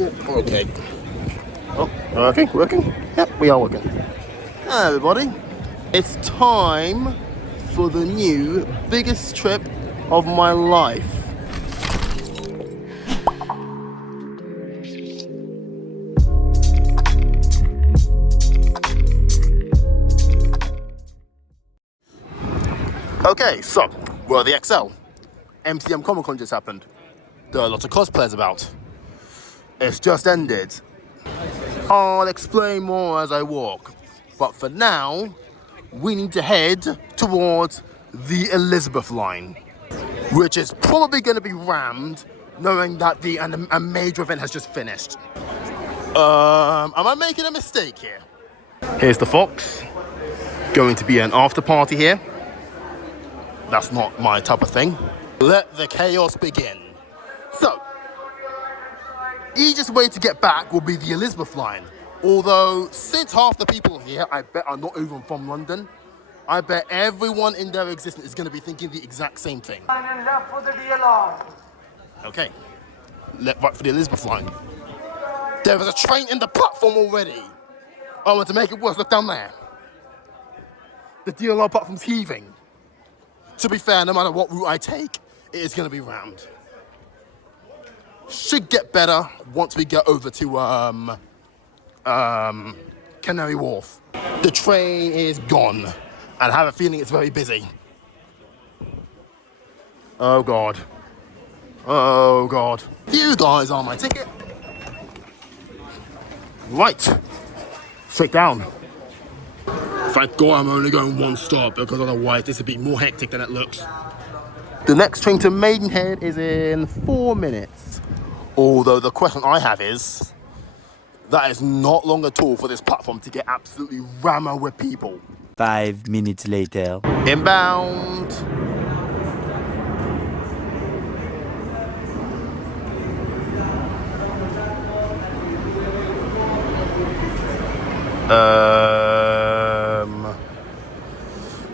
Okay. Oh, working? Yep, we are working. Hi everybody. It's time for the new biggest trip of my life. Okay, so we're at the XL. MCM Comic Con just happened. There are lots of cosplayers about. It's just ended. I'll explain more as I walk. But for now, we need to head towards the Elizabeth line, which is probably going to be rammed, knowing that a major event has just finished. Am I making a mistake here? Here's the Fox. Going to be an after party here. That's not my type of thing. Let the chaos begin. So, easiest way to get back will be the Elizabeth line. Although, since half the people here, I bet, are not even from London, I bet everyone in their existence is going to be thinking the exact same thing. And left for the DLR. Okay, right for the Elizabeth line. There is a train in the platform already. Oh, and to make it worse, look down there. The DLR platform's heaving. To be fair, no matter what route I take, it is going to be rammed. Should get better once we get over to Canary Wharf. The train is gone, and I have a feeling it's very busy. Oh God. Oh God. You guys are my ticket. Right. Sit down. Thank God I'm only going one stop, because otherwise this would be more hectic than it looks. The next train to Maidenhead is in 4 minutes. Although the question I have is, that is not long at all for this platform to get absolutely rammed with people. 5 minutes later. Inbound.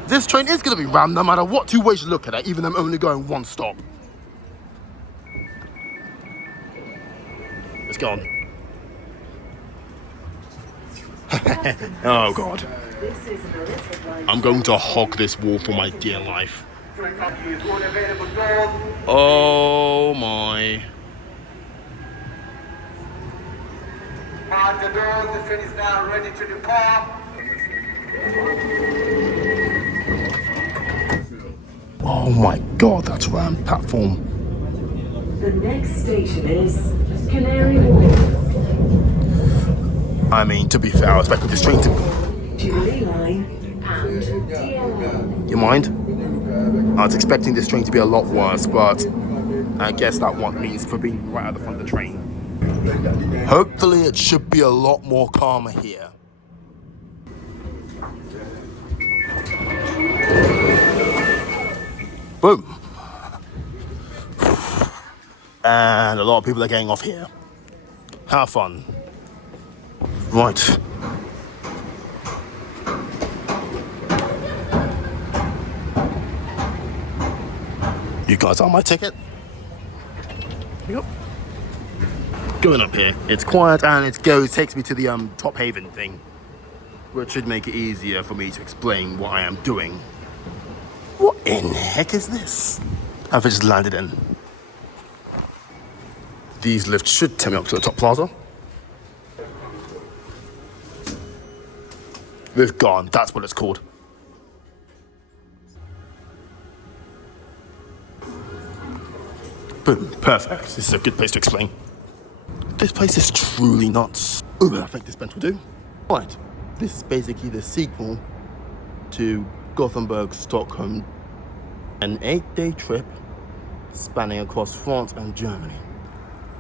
This train is going to be rammed no matter what two ways you look at it, even though I'm only going one stop. It's gone. Oh God. I'm going to hog this wall for my dear life. Oh my. And the doors, the train is now ready to depart. Oh my God, that's rammed platform. The next station is Canary Wharf. I mean, to be fair, I was expecting this train to... Jubilee line and DLR. You mind? I was expecting this train to be a lot worse, but I guess that what means for being right at the front of the train. Hopefully it should be a lot more calmer here. Boom. And a lot of people are getting off here. Have fun. Right. You guys are my ticket? Yep. Going up here. It's quiet and it takes me to the Top Haven thing, which should make it easier for me to explain what I am doing. What in the heck is this? I've just landed in. These lifts should take me up to the top plaza. We've gone, that's what it's called. Boom, perfect. This is a good place to explain. This place is truly nuts. Ooh, I think this bench will do. Right, this is basically the sequel to Gothenburg, Stockholm. An 8-day trip spanning across France and Germany.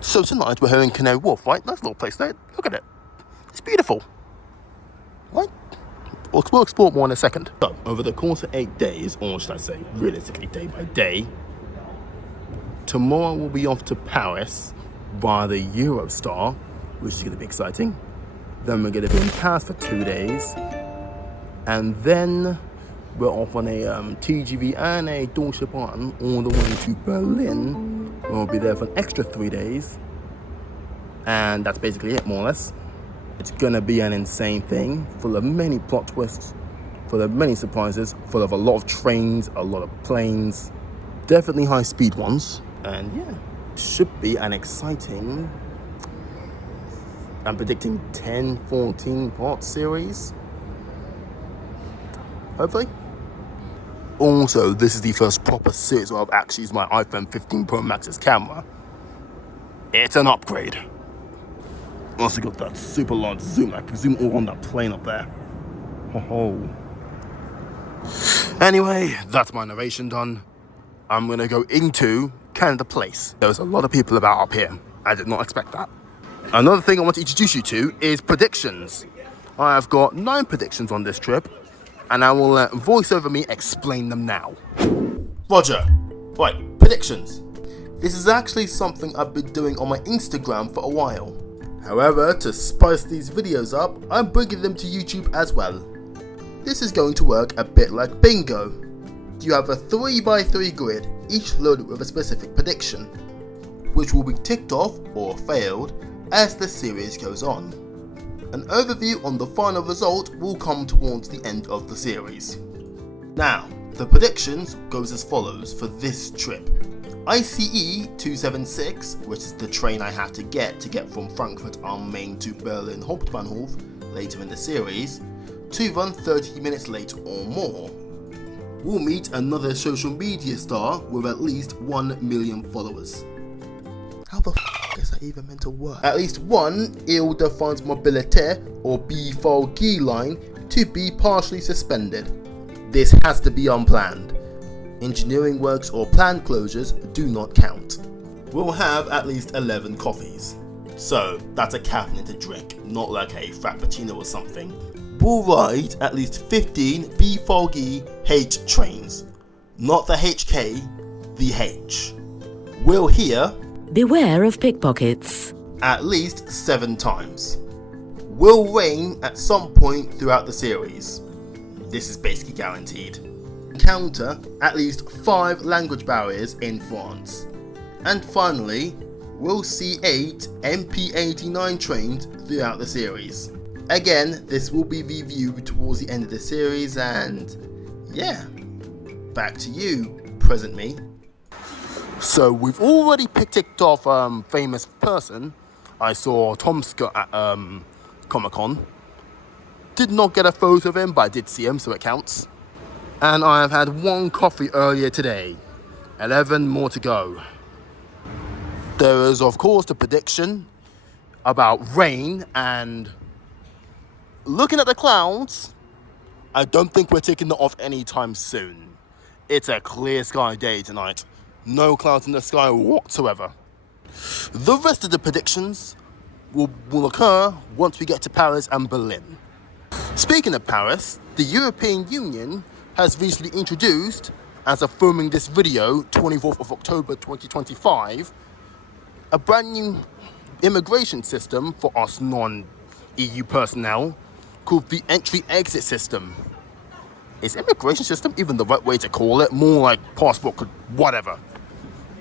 So tonight we're here in Canary Wharf, right? Nice little place there. Look at it. It's beautiful. Right? We'll explore more in a second. So, over the course of 8 days, or should I say, realistically day by day, tomorrow we'll be off to Paris via the Eurostar, which is going to be exciting. Then we're going to be in Paris for 2 days. And then we're off on a TGV and a Deutsche Bahn all the way to Berlin. We'll be there for an extra 3 days. And that's basically it, more or less. It's gonna be an insane thing, full of many plot twists, full of many surprises, full of a lot of trains, a lot of planes, definitely high speed ones. And yeah, should be an exciting, I'm predicting 10, 14 part series. Hopefully. Also, this is the first proper series where I've actually used my iPhone 15 Pro Max's camera. It's an upgrade. Also got that super large zoom. I can zoom all on that plane up there. Ho. Anyway, that's my narration done. I'm gonna go into Canada Place. There's a lot of people about up here. I did not expect that. Another thing I want to introduce you to is predictions. I have got 9 predictions on this trip, and I will let Voice Over Me explain them now. Roger. Right, predictions. This is actually something I've been doing on my Instagram for a while. However, to spice these videos up, I'm bringing them to YouTube as well. This is going to work a bit like bingo. You have a 3x3 grid, each loaded with a specific prediction, which will be ticked off or failed as the series goes on. An overview on the final result will come towards the end of the series. Now, the predictions goes as follows for this trip. ICE 276, which is the train I have to get from Frankfurt am Main to Berlin Hauptbahnhof later in the series, to run 30 minutes late or more. We'll meet another social media star with at least 1 million followers. How the f is that even meant to work? At least one Ile-de-France Mobilité or BVG line to be partially suspended. This has to be unplanned. Engineering works or planned closures do not count. We'll have at least 11 coffees. So that's a caffeine to drink, not like a frappuccino or something. We'll ride at least 15 BVG H trains. Not the HK, the H. We'll hear beware of pickpockets at least 7 times. Will rain at some point throughout the series. This is basically guaranteed. Encounter at least 5 language barriers in France. And finally, we'll see 8 MP89 trains throughout the series. Again, this will be reviewed towards the end of the series, and yeah, back to you, present me. So we've already ticked off famous person. I saw Tomska at Comic Con. Did not get a photo of him, but I did see him, so it counts. And I have had 1 coffee earlier today. 11 more to go. There is, of course, the prediction about rain, and looking at the clouds, I don't think we're taking it off anytime soon. It's a clear sky day tonight. No clouds in the sky whatsoever. The rest of the predictions will occur once we get to Paris and Berlin. Speaking of Paris, the European Union has recently introduced, as of filming this video, 24th of October 2025, a brand new immigration system for us non-EU personnel called the entry-exit system. Is immigration system even the right way to call it? More like passport, whatever.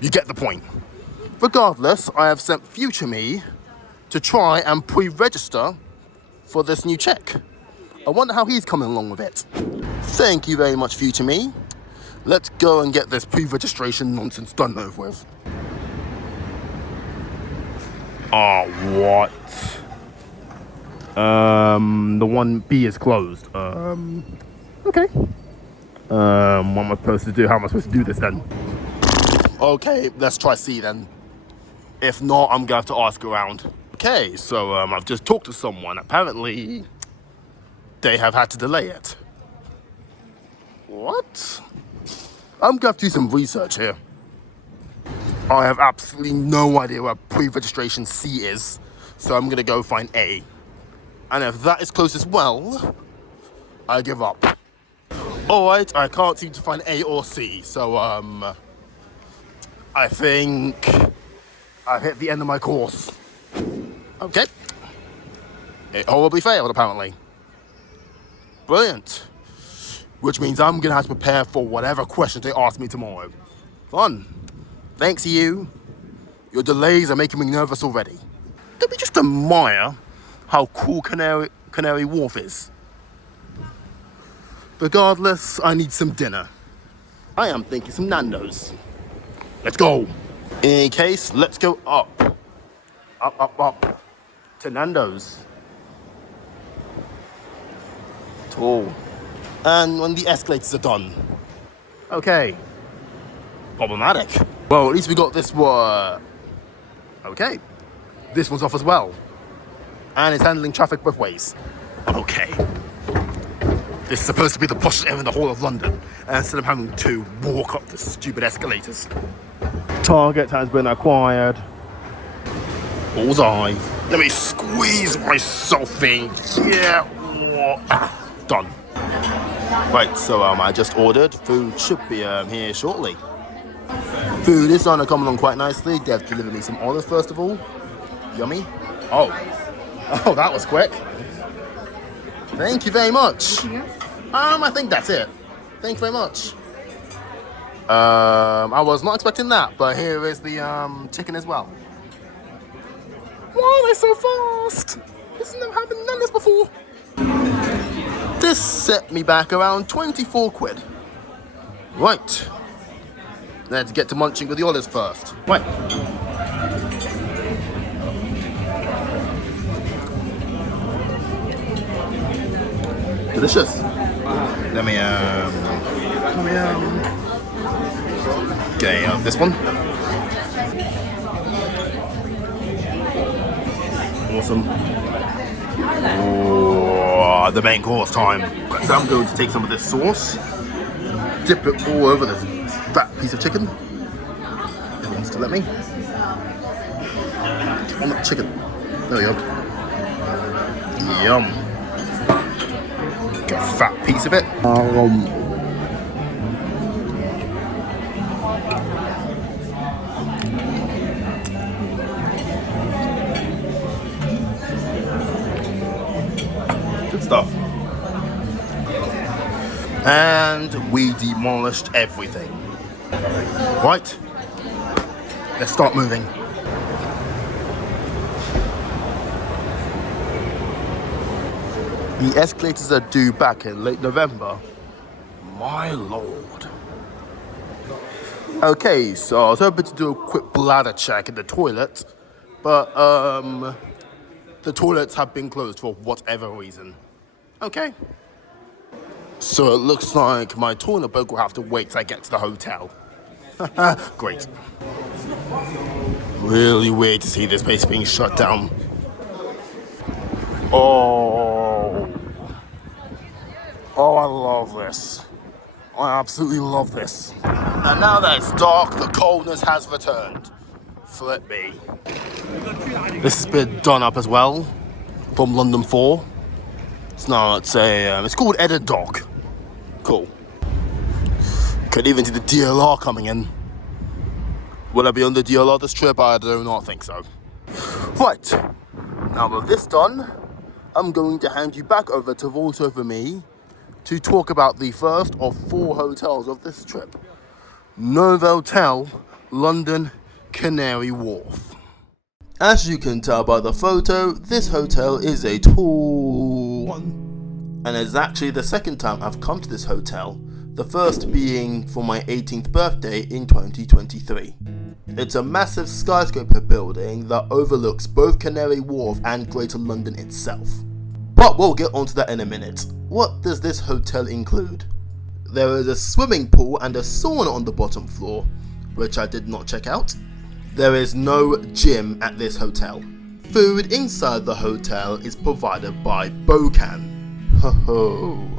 You get the point. Regardless, I have sent future me to try and pre-register for this new check. I wonder how he's coming along with it. Thank you very much, future me. Let's go and get this pre-registration nonsense done over with. Oh, what? The 1B is closed. Okay. What am I supposed to do? How am I supposed to do this then? Okay, let's try C then. If not, I'm gonna have to ask around. Okay, so I've just talked to someone. Apparently, they have had to delay it. What? I'm gonna have to do some research here. I have absolutely no idea where pre-registration C is, so I'm gonna go find A. And if that is close as well, I give up. Alright, I can't seem to find A or C, so I think I've hit the end of my course. Okay. It horribly failed, apparently. Brilliant. Which means I'm gonna have to prepare for whatever questions they ask me tomorrow. Fun. Thanks to you. Your delays are making me nervous already. let me just admire how cool Canary Wharf is. Regardless, I need some dinner. I am thinking some Nando's. Let's go. In any case, let's go up. Up to Nando's. Tall. And when the escalators are done. Okay. Problematic. Well, at least we got this one. Okay. This one's off as well. And it's handling traffic both ways. Okay. This is supposed to be the poshest area in the whole of London. And instead of having to walk up the stupid escalators. Target has been acquired. Bullseye. Let me squeeze myself in. Yeah. Done. Right, so I just ordered. Food should be here shortly. Food is starting to come along quite nicely. They've delivered me some olives first of all. Yummy. Oh, that was quick. Thank you very much. I think that's it. Thank you very much. I was not expecting that, but here is the chicken as well. Why are they so fast? This has never happened, done this before. This set me back around 24 quid. Right. Let's get to munching with the olives first. Right. Delicious. Let me okay, this one. Awesome. Oh, the main course time. So I'm going to take some of this sauce, dip it all over this fat piece of chicken. It wants to let me. On the chicken. There we go. Yum. Get a fat piece of it. Good stuff. And we demolished everything. Right, let's start moving. The escalators are due back in late November. My lord. Okay, so I was hoping to do a quick bladder check in the toilet, but the toilets have been closed for whatever reason. Okay. So it looks like my toilet break will have to wait till I get to the hotel. Great. Really weird to see this place being shut down. Oh, I love this. I absolutely love this. And now that it's dark, the coldness has returned. Flip me. This has been done up as well from London 4. It's now, it's called Edit Dock. Cool. Could even see the DLR coming in. Will I be on the DLR this trip? I do not think so. Right. Now with this done, I'm going to hand you back over to VoiceOver Me to talk about the first of 4 hotels of this trip. Novotel London Canary Wharf. As you can tell by the photo, this hotel is a tall one. And it's actually the second time I've come to this hotel, the first being for my 18th birthday in 2023. It's a massive skyscraper building that overlooks both Canary Wharf and Greater London itself. But we'll get onto that in a minute. What does this hotel include? There is a swimming pool and a sauna on the bottom floor, which I did not check out. There is no gym at this hotel. Food inside the hotel is provided by Bocan. Ho ho.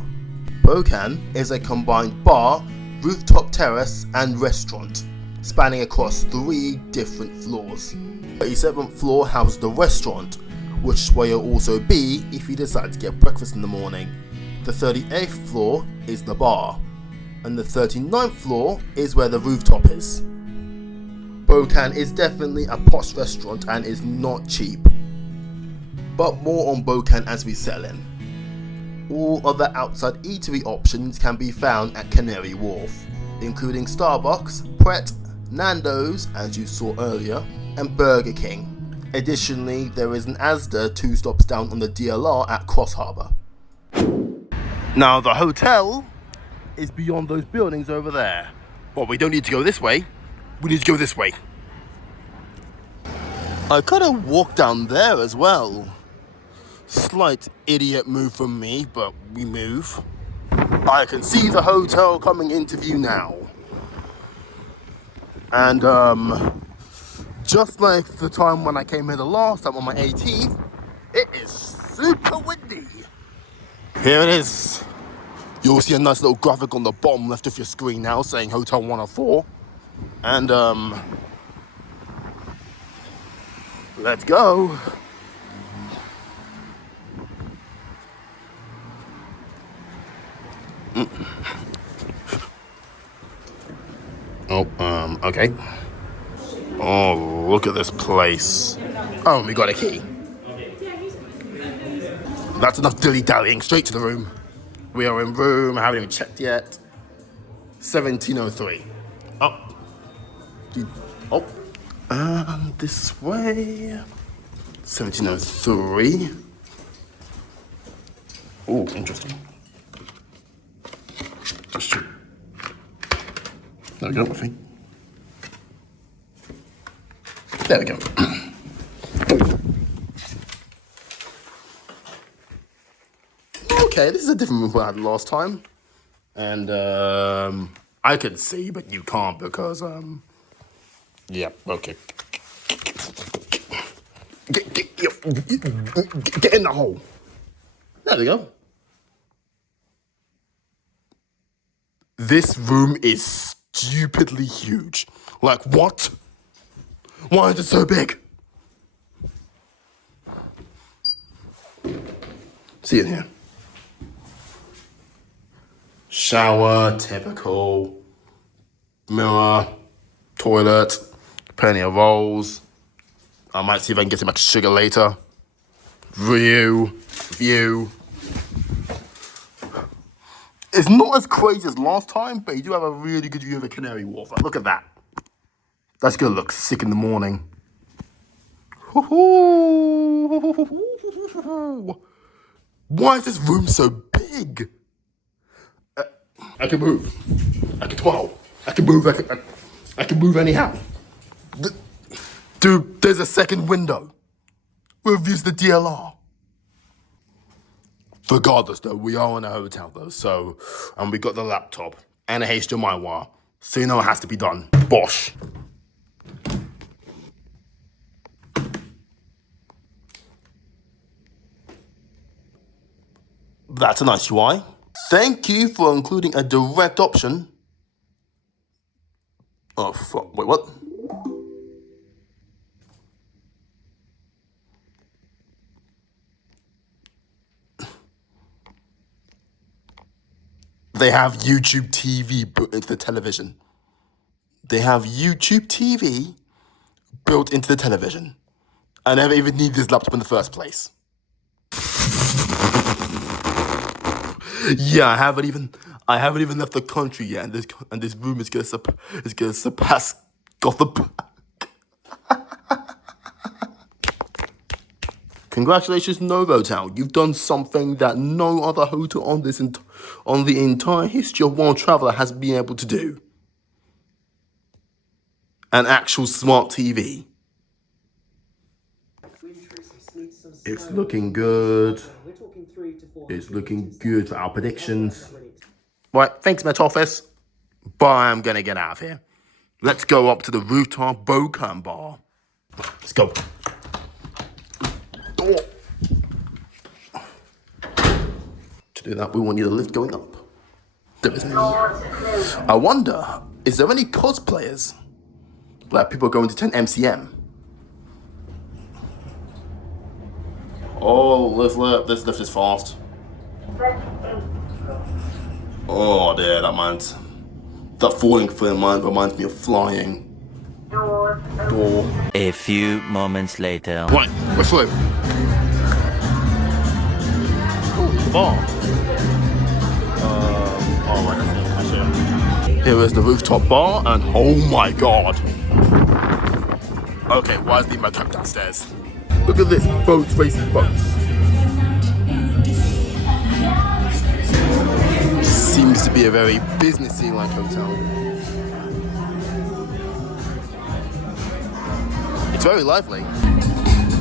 Bocan is a combined bar, rooftop terrace and restaurant, spanning across 3 different floors. The 37th floor houses the restaurant, which is where you'll also be if you decide to get breakfast in the morning. The 38th floor is the bar, and the 39th floor is where the rooftop is. Bocan is definitely a posh restaurant and is not cheap. But more on Bocan as we settle in. All other outside eatery options can be found at Canary Wharf, including Starbucks, Pret, Nando's, as you saw earlier, and Burger King. Additionally, there is an Asda 2 stops down on the DLR at Cross Harbour. Now the hotel is beyond those buildings over there. Well, we don't need to go this way, we need to go this way. I could have walked down there as well. Slight idiot move from me, but we move. I can see the hotel coming into view now. And just like the time when I came here the last time on my 18th, it is super windy. Here it is. You'll see a nice little graphic on the bottom left of your screen now saying Hotel 104. And let's go. Okay. Oh, look at this place. Oh, we got a key. That's enough dilly-dallying, straight to the room. We are in room, I haven't even checked yet. 1703. This way. 1703. Oh, interesting. That's true. There we go, I think. There we go. Okay, this is a different room from what I had last time. And I can see, but you can't because yeah, okay. Get in the hole. There we go. This room is stupidly huge. Like, what? Why is it so big? See in here. Shower, typical. Mirror, toilet, plenty of rolls. I might see if I can get some extra sugar later. View. It's not as crazy as last time, but you do have a really good view of the Canary Wharf. Like, look at that. That's gonna look sick in the morning. Why is this room so big? I can move. I can twirl. I can move. I can move anyhow. Dude, there's a second window. We've used the DLR. Regardless, though, we are in a hotel, though, so... And we got the laptop and a HDMI wire, so you know it has to be done. Bosh. That's a nice UI. Thank you for including a direct option. Oh, fuck. Wait, what? They have YouTube TV built into the television. They have YouTube TV built into the television. I never even needed this laptop in the first place. Yeah, I haven't even left the country yet, and this room is gonna surpass Gotham. Congratulations, Novotel. You've done something that no other hotel on the entire history of World Traveller has been able to do. An actual smart TV. It's looking good. It's looking good for our predictions. Right, thanks, Met Office. But I'm gonna get out of here. Let's go up to the rooftop Bocan bar. Let's go. To do that, we will need a lift going up. There isn't any. I wonder, is there any cosplayers? Like people going to 10 MCM? Oh, this lift is fast. Oh dear, that falling thing reminds me of flying. Door. A few moments later. Right, we're through. Oh, bar. Here is the rooftop bar, and oh my god. Okay, why is the emo kept downstairs? Look at this, boats racing boats. Seems to be a very businessy-like hotel. It's very lively.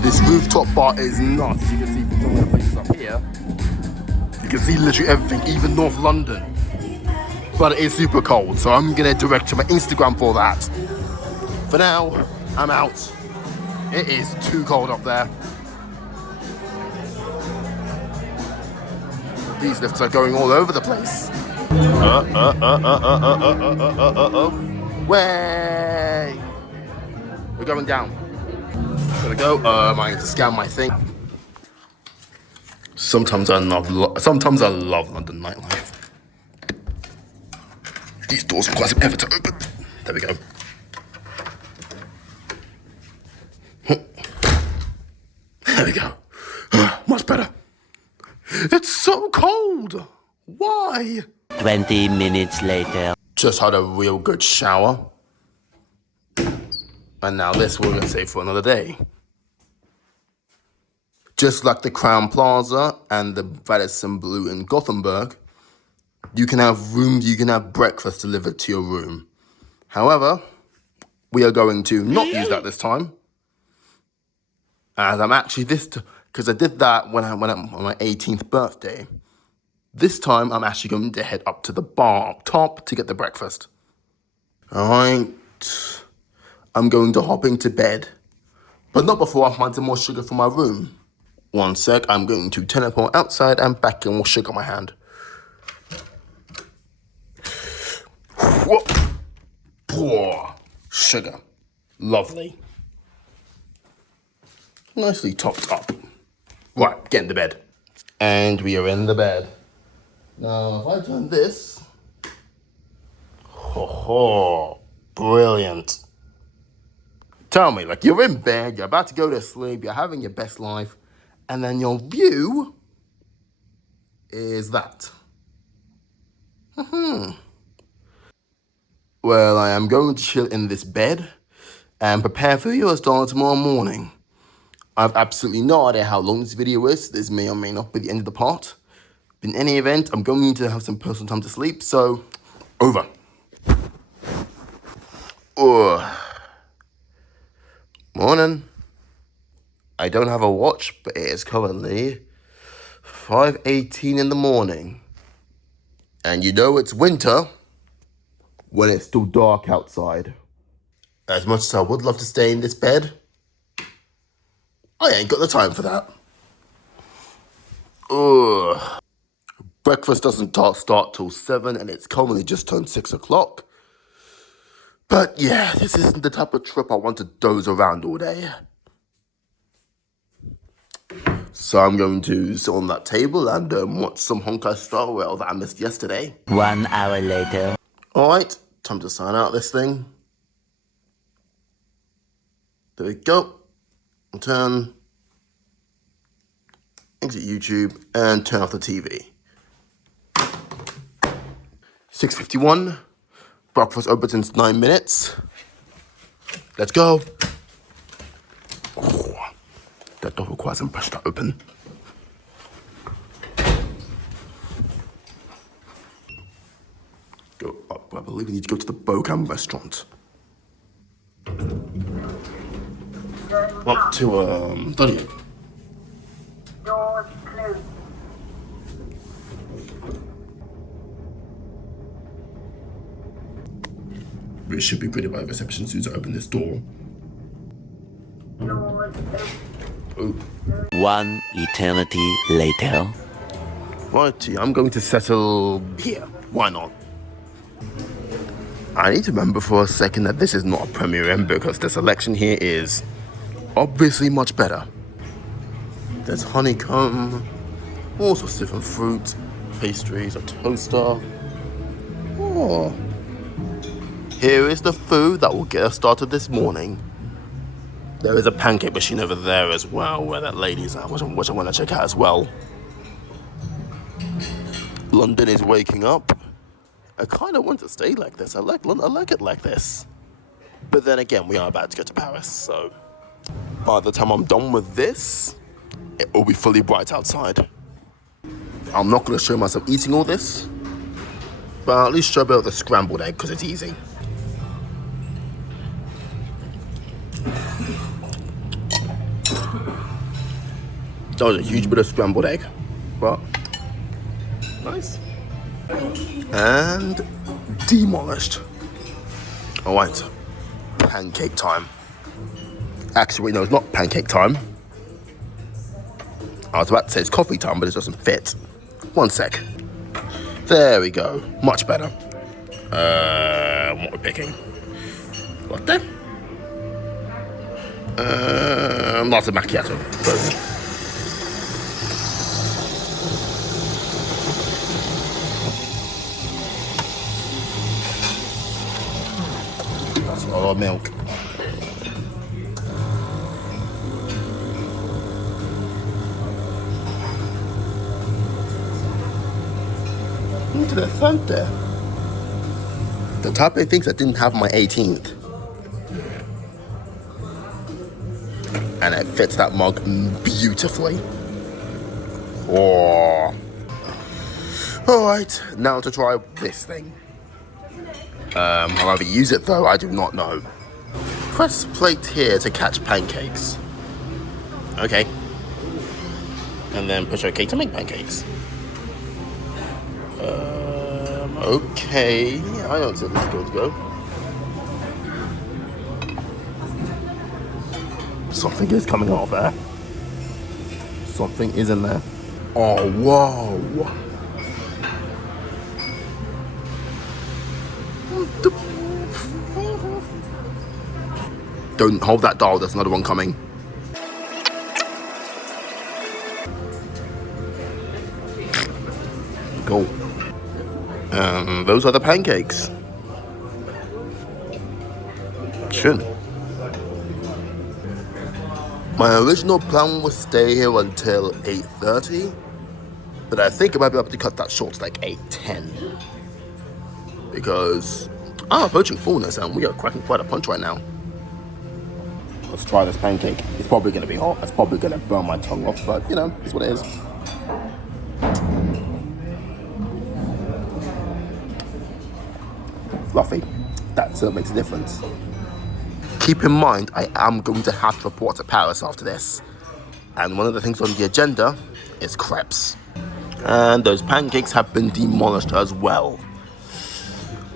This rooftop bar is nuts. You can see from some of the places up here. You can see literally everything, even North London. But it is super cold, so I'm gonna direct to my Instagram for that. For now, I'm out. It is too cold up there. These lifts are going all over the place. Way! We're going down. Gotta go. I need to scan my thing. Sometimes I love London nightlife. These doors require some effort to open. There we go. There we go. Much better. It's so cold. Why? 20 minutes later. Just had a real good shower. And now this we're gonna save for another day. Just like the Crown Plaza and the Radisson Blu in Gothenburg, you can have breakfast delivered to your room. However, we are going to not use that this time. As I'm actually because I did that when I'm on my 18th birthday. This time, I'm actually going to head up to the bar up top to get the breakfast. All right. I'm going to hop into bed. But not before I find some more sugar for my room. One sec, I'm going to teleport outside and back in with sugar in my hand. Whoa. Poor sugar. Lovely. Nicely topped up. Right, get into bed. And we are in the bed. Now, if I turn this, brilliant. Tell me, like, you're in bed, you're about to go to sleep, you're having your best life, and then your view is that. Well, I am going to chill in this bed and prepare for your start tomorrow morning. I have absolutely no idea how long this video is. This may or may not be the end of the part. In any event, I'm going to have some personal time to sleep, so over. Morning. I don't have a watch, but it is currently 5:18 in the morning. And you know it's winter when it's still dark outside. As much as I would love to stay in this bed, I ain't got the time for that. Breakfast doesn't start till 7 and it's currently just turned 6 o'clock. But yeah, this isn't the type of trip I want to doze around all day. So I'm going to sit on that table and watch some Honkai Star Rail that I missed yesterday. 1 hour later. Alright, time to sign out this thing. There we go. Turn. Exit YouTube and turn off the TV. 6:51. Breakfast opens in 9 minutes. Let's go. That door requires some pressure to open. Go up. I believe we need to go to the Bocam restaurant. Up to, study. Doors closed. It should be greeted by the reception soon as I open this door. Doors open. 1 eternity later. Righty, I'm going to settle here. Why not? I need to remember for a second that this is not a Premiere Inn because the selection here is obviously much better. There's honeycomb, all sorts of different fruit, pastries, a toaster. Oh. Here is the food that will get us started this morning. There is a pancake machine over there as well, where that lady's at, which I want to check out as well. London is waking up. I kind of want to stay like this. I like London. I like it like this. But then again, we are about to go to Paris, so By the time I'm done with this, it will be fully bright outside. I'm not going to show myself eating all this, but I'll at least show a bit of the scrambled egg because it's easy. That was a huge bit of scrambled egg, but nice. And demolished. All right, pancake time. Actually, no, it's not pancake time. I was about to say it's coffee time, but it doesn't fit. 1 sec. There we go. Much better. What we're picking? What the? Not a macchiato. That's a lot of milk. To the front there. The topping thinks I didn't have my 18th. And it fits that mug beautifully. Oh. Alright, now to try this thing. How I use it though, I do not know. Press plate here to catch pancakes. Okay. And then push OK to make pancakes. Okay, I don't see this is going to go. Something is coming off there. Something is in there. Oh, whoa. Don't hold that dial, there's another one coming. Go. Those are the pancakes. Chin. My original plan was stay here until 8:30, but I think I might be able to cut that short to like 8:10. Because I'm approaching fullness and we are cracking quite a punch right now. Let's try this pancake. It's probably going to be hot. It's probably going to burn my tongue off, but you know, it's what it is. Fluffy. That certainly makes a difference. Keep in mind, I am going to have to report to Paris after this. And one of the things on the agenda is crepes. And those pancakes have been demolished as well.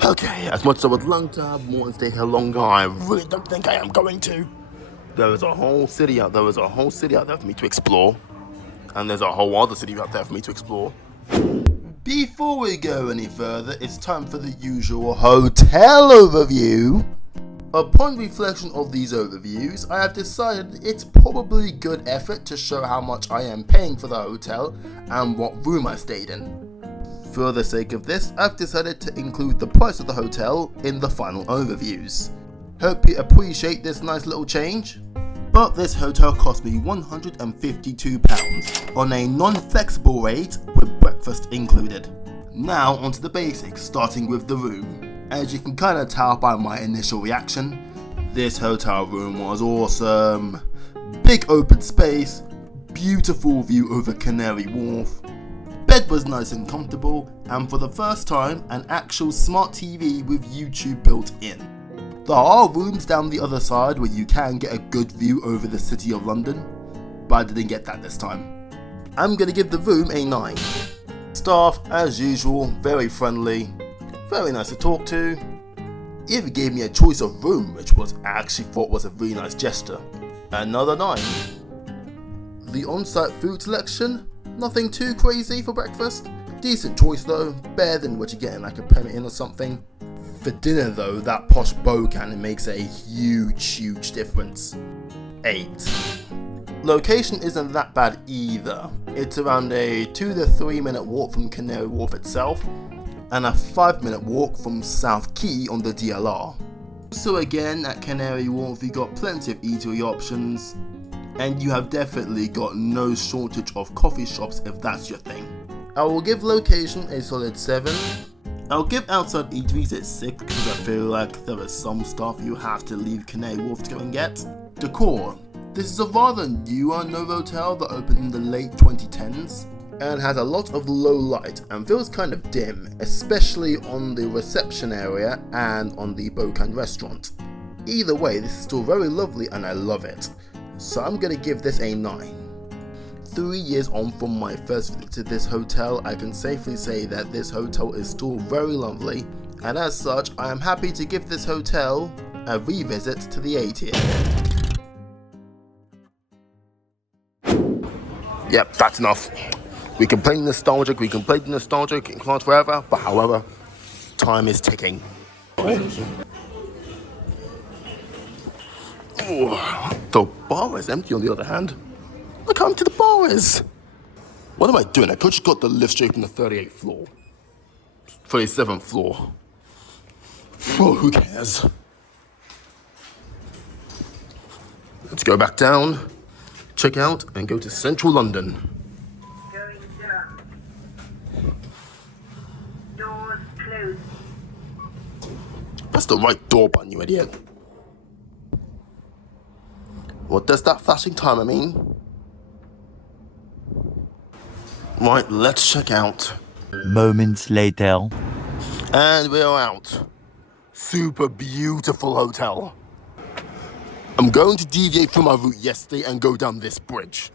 Okay, as much as I would love to have more and stay here longer, I really don't think I am going to. There is a whole city out there. There is a whole city out there for me to explore. And there's a whole other city out there for me to explore. Before we go any further, it's time for the usual hotel overview. Upon reflection of these overviews, I have decided it's probably good effort to show how much I am paying for the hotel and what room I stayed in. For the sake of this, I've decided to include the price of the hotel in the final overviews. Hope you appreciate this nice little change. But this hotel cost me £152 on a non-flexible rate with breakfast included. Now onto the basics, starting with the room. As you can kind of tell by my initial reaction, this hotel room was awesome. Big open space, beautiful view over Canary Wharf. Bed was nice and comfortable, and for the first time, an actual smart TV with YouTube built in. There are rooms down the other side where you can get a good view over the City of London, but I didn't get that this time. I'm going to give the room a 9. Staff, as usual, very friendly, very nice to talk to. Even gave me a choice of room, which was I actually thought was a really nice gesture. Another 9. The on-site food selection, nothing too crazy for breakfast. Decent choice though, better than what you get in like a Premier Inn or something. For dinner though, that posh bow cannon makes a huge difference. 8. Location isn't that bad either. It's around a 2 to 3 minute walk from Canary Wharf itself, and a 5-minute walk from South Quay on the DLR. So again, at Canary Wharf you got plenty of eatery options, and you have definitely got no shortage of coffee shops if that's your thing. I will give location a solid 7. I'll give outside eateries a 6 because I feel like there is some stuff you have to leave Canary Wharf to go and get. Decor, This is a rather newer Novotel that opened in the late 2010s and has a lot of low light and feels kind of dim, especially on the reception area and on the Bokan restaurant. Either way, this is still very lovely and I love it, so I'm gonna give this a 9. 3 years on from my first visit to this hotel, I can safely say that this hotel is still very lovely, and as such, I am happy to give this hotel a revisit to the A tier. Yep, that's enough. We can play nostalgic, it can last forever, but however, time is ticking. Ooh, the bar is empty on the other hand. Look how empty the bar is. What am I doing? I could just got the lift straight from the 38th floor. 37th floor. Oh, who cares? Let's go back down, check out, and go to central London. Going down. Doors closed. That's the right door button, you idiot. What does that flashing timer mean? Right, let's check out. Moments later. And we're out. Super beautiful hotel. I'm going to deviate from my route yesterday and go down this bridge.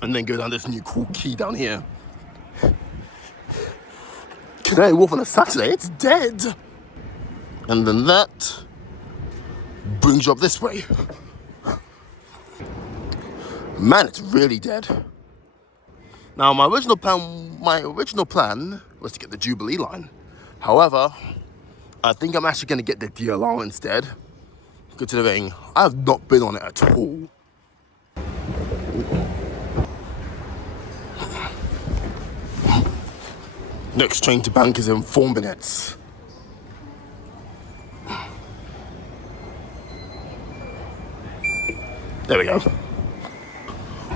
And then go down this new cool quay down here. Canary Wharf on a Saturday, it's dead. And then that brings you up this way. Man, it's really dead. Now, my original plan was to get the Jubilee line. However, I think I'm actually going to get the DLR instead, considering I have not been on it at all. Next train to Bank is in 4 minutes. There we go.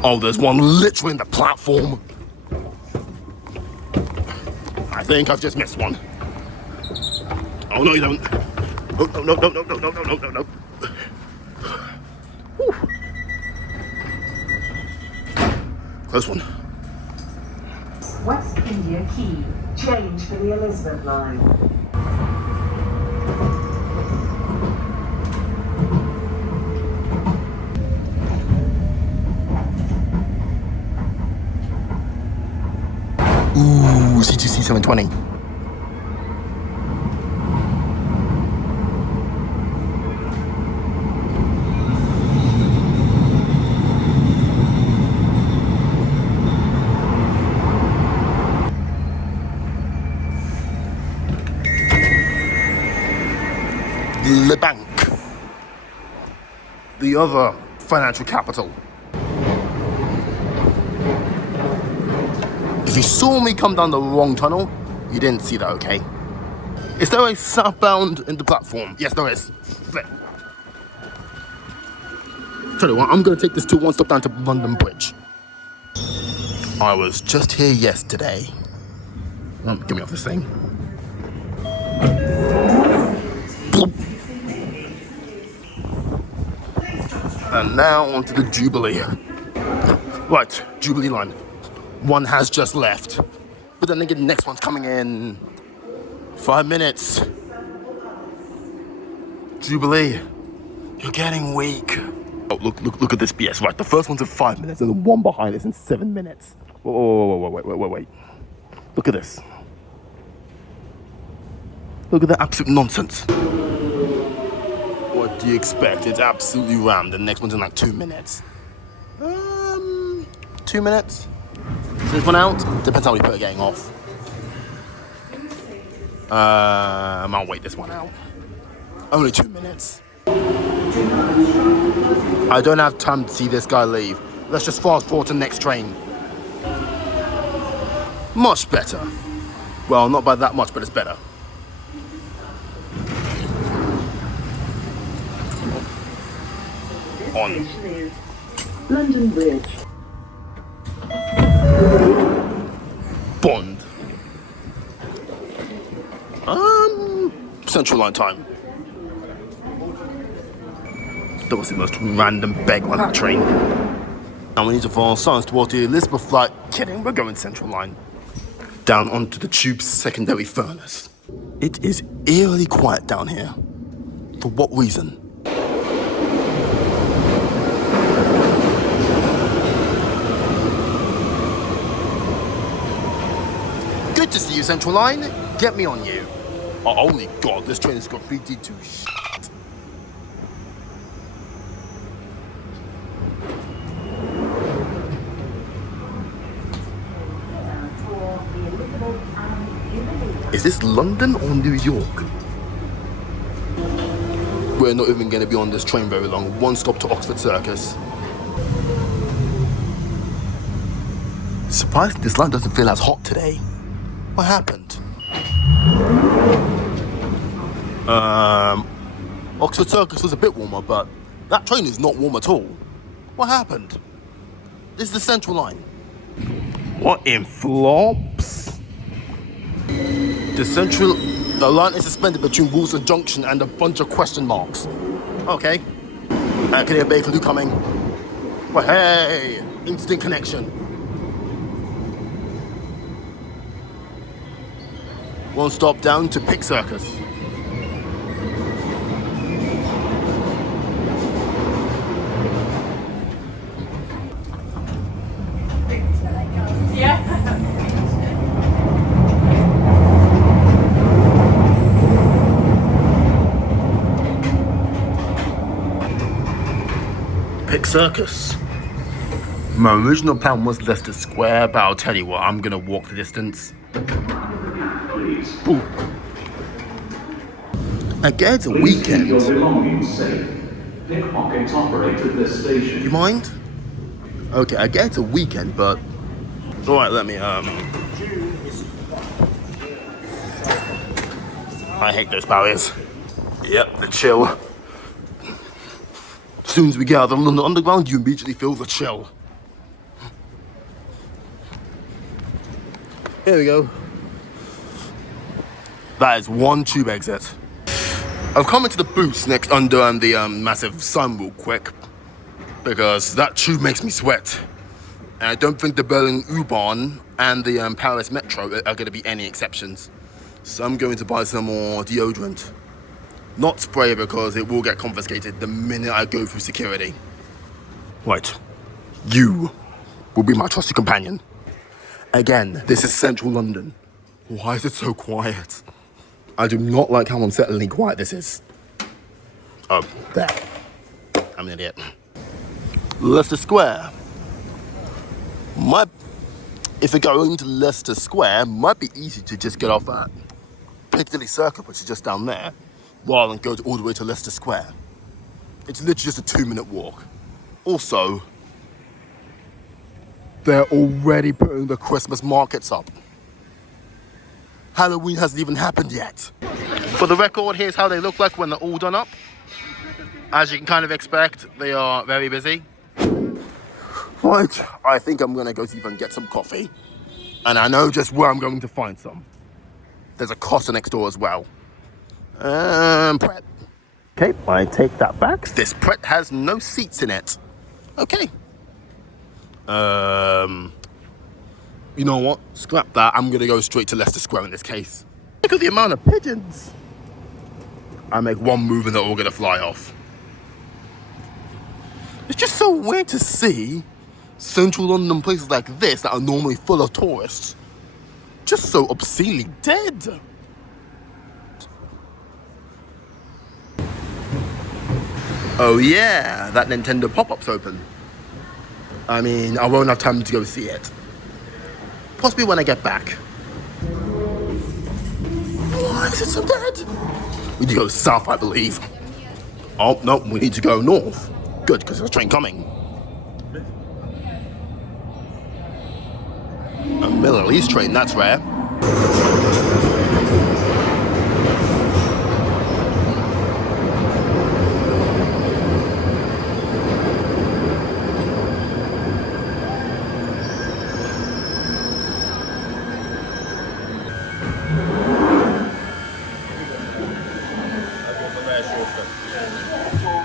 Oh, there's one literally in the platform. I think I've just missed one. Oh, no, you don't. Oh, no, no, no, no, no, no, no, no, no, no. Whew. Close one. West India Quay. Change for the Elizabeth line. Ooh, C2C 720. The bank. The other financial capital. If you saw me come down the wrong tunnel, you didn't see that, okay? Is there a southbound in the platform? Yes, there is. Flip. Tell you what, I'm gonna take this to one stop down to London Bridge. I was just here yesterday. Get me off this thing. And now onto the Jubilee. Right, Jubilee line. One has just left. But then again, the next one's coming in 5 minutes. Jubilee, you're getting weak. Oh, look at this BS. Right, the first one's in 5 minutes and the one behind it's in 7 minutes. Wait. Look at this. Look at the absolute nonsense. What do you expect? It's absolutely rammed. The next one's in like 2 minutes. 2 minutes? Is this one out? Depends how we put it getting off. I'll wait this one out. Only 2 minutes. I don't have time to see this guy leave. Let's just fast forward to the next train. Much better. Well, not by that much, but it's better. On. London Bridge. Bond. Central line time. That was the most random beggar on that train. Now we need to follow signs towards the Elizabeth flight. Kidding, we're going Central Line. Down onto the tube's secondary furnace. It is eerily quiet down here. For what reason? Good to see you, Central Line. Get me on you. Oh, holy God, this train has got 3D to shit. Is this London or New York? We're not even going to be on this train very long. One stop to Oxford Circus. Surprised this line doesn't feel as hot today. What happened? Oxford Circus was a bit warmer, but that train is not warm at all. What happened? This is the Central Line. What in flops? The line is suspended between Wilson Junction and a bunch of question marks. Okay. Can hear Bakerloo coming. Well, hey, instant connection. One stop down to Pick Circus. Pick Circus. My original plan was Leicester Square, but I'll tell you what, I'm gonna walk the distance. Ooh. Again, it's a weekend. Your belongings safe. Pickpockets operate at this station. You mind? Okay, I get it's a weekend, but alright, let me I hate those barriers. Yep, the chill. As soon as we get out of the London Underground, you immediately feel the chill. Here we go. That is one tube exit. I've come into the booths next under the massive sign real quick because that tube makes me sweat. And I don't think the Berlin U-Bahn and the Paris Metro are going to be any exceptions. So I'm going to buy some more deodorant. Not spray because it will get confiscated the minute I go through security. Right. You will be my trusty companion. Again, this is central London. Why is it so quiet? I do not like how unsettlingly quiet this is. Oh, there. I'm an idiot. Leicester Square. If you're going to Leicester Square, might be easy to just get off at Piccadilly Circus, which is just down there, rather than go all the way to Leicester Square. It's literally just a 2-minute walk. Also, they're already putting the Christmas markets up. Halloween hasn't even happened yet. For the record, here's how they look like when they're all done up. As you can kind of expect, they are very busy. Right, I think I'm gonna go see if I can get some coffee. And I know just where I'm going to find some. There's a Casa next door as well. Pret. Okay, I take that back. This Pret has no seats in it. Okay. You know what? Scrap that. I'm gonna go straight to Leicester Square in this case. Look at the amount of pigeons. I make one move and they're all gonna fly off. It's just so weird to see central London places like this that are normally full of tourists just so obscenely dead. Oh yeah, that Nintendo pop-up's open. I mean, I won't have time to go see it. Possibly when I get back. Why is it so dead? We need to go south, I believe. Oh, no, we need to go north. Good, because there's a train coming. A Middle East train, that's rare.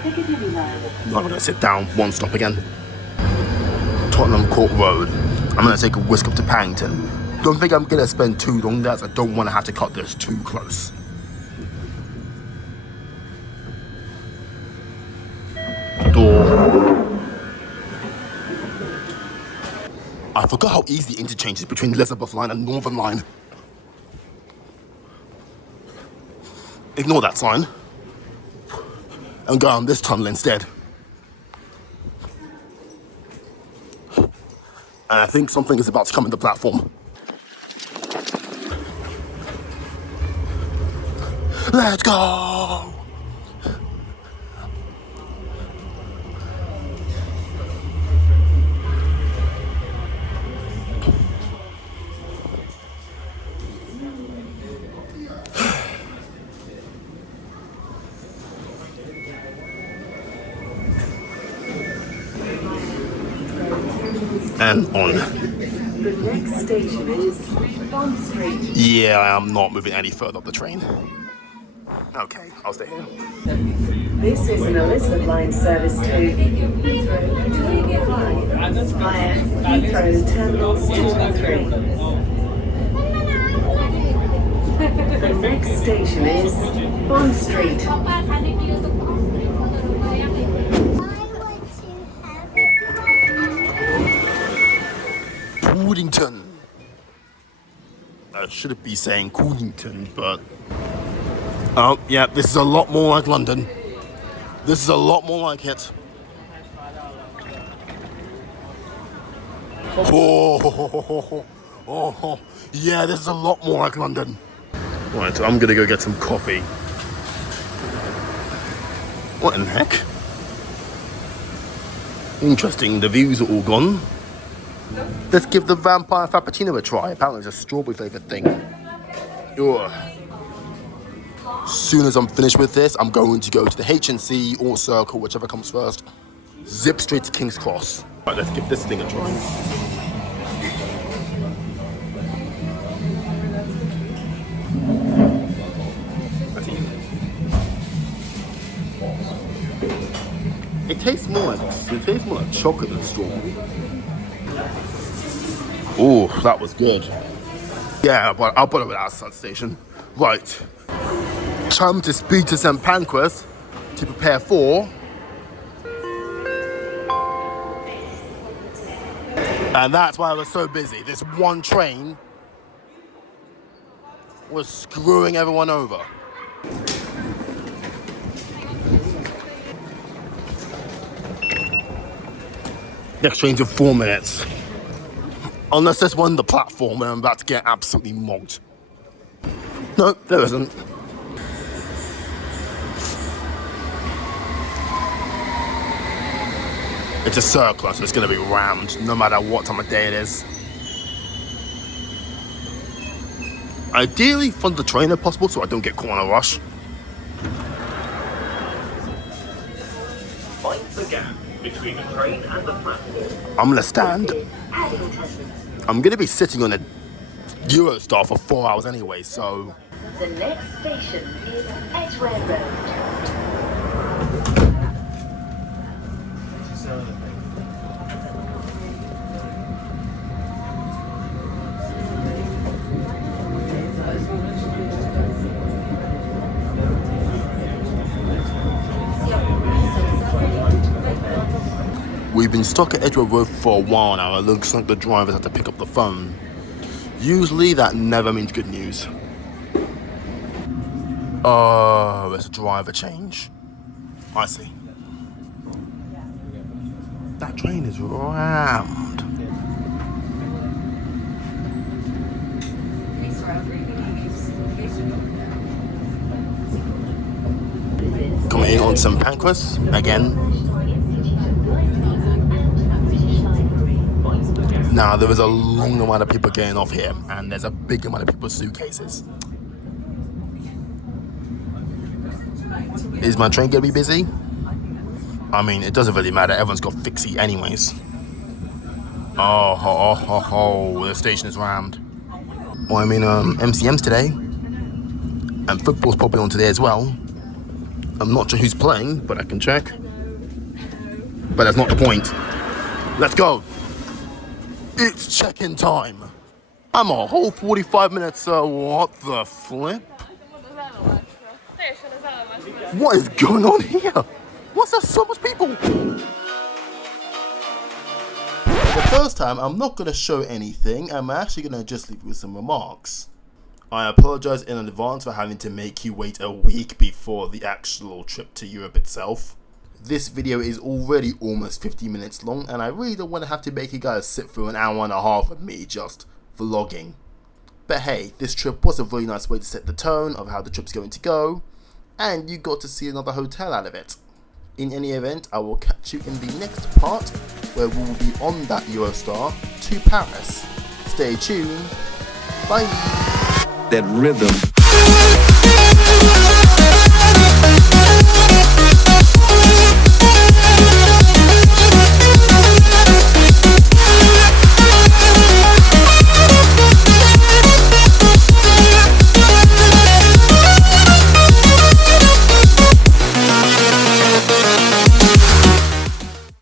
Piccadilly line, I'm gonna sit down, one stop again. Tottenham Court Road. I'm gonna take a whisk up to Paddington. Don't think I'm gonna spend too long there, as I don't want to have to cut this too close. Door. I forgot how easy the interchange is between Elizabeth Line and Northern Line. Ignore that sign and go on this tunnel instead. And I think something is about to come in the platform. Let's go! And on. The next station is Bond Street. Yeah, I am not moving any further up the train. Okay, I'll stay here. This is an Elizabeth Line service to Heathrow Terminal 5 via Heathrow Terminals 2 and 3. The next station is Bond Street. Coodington. I should be saying Coodington, but... Oh, yeah, this is a lot more like London. This is a lot more like it. Oh, yeah, this is a lot more like London. Right, I'm gonna go get some coffee. What in the heck? Interesting, the views are all gone. Let's give the vampire frappuccino a try. Apparently it's a strawberry flavoured thing. Ugh. As soon as I'm finished with this, I'm going to go to the H&C or Circle, whichever comes first. Zip straight to King's Cross. Right, let's give this thing a try. It tastes more like chocolate than strawberry. Oh, that was good. Yeah, but I'll put it at that station. Right. Time to speed to St. Pancras to prepare for... And that's why I was so busy. This one train was screwing everyone over. Next train's in 4 minutes. Unless there's one on the platform and I'm about to get absolutely mogged. No, there isn't. It's a circle, so it's going to be rammed no matter what time of day it is. Ideally, fund the train if possible so I don't get caught in a rush. Find the gap between the train and the platform. I'm going to stand. I'm going to be sitting on a Eurostar for 4 hours anyway, so... The next station is Edgware Road. We've been stuck at Edgware Road for a while now. It looks like the drivers have to pick up the phone. Usually that never means good news. Oh, it's a driver change. I see. That train is rammed. Coming in on St. Pancras again. Now there is a long amount of people getting off here, and there's a big amount of people with suitcases. Is my train gonna be busy? I mean, it doesn't really matter. Everyone's got fixed seat anyways. Oh, the station is rammed. Well, I mean, MCM's today, and football's probably on today as well. I'm not sure who's playing, but I can check. But that's not the point. Let's go. It's check-in time. I'm a whole 45 minutes, what the flip? What is going on here? What's there so much people? The first time, I'm not going to show anything. I'm actually going to just leave you with some remarks. I apologize in advance for having to make you wait a week before the actual trip to Europe itself. This video is already almost 50 minutes long, and I really don't want to have to make you guys sit through an hour and a half of me just vlogging. But hey, this trip was a really nice way to set the tone of how the trip's going to go, and you got to see another hotel out of it. In any event, I will catch you in the next part, where we will be on that Eurostar to Paris. Stay tuned. Bye. That rhythm.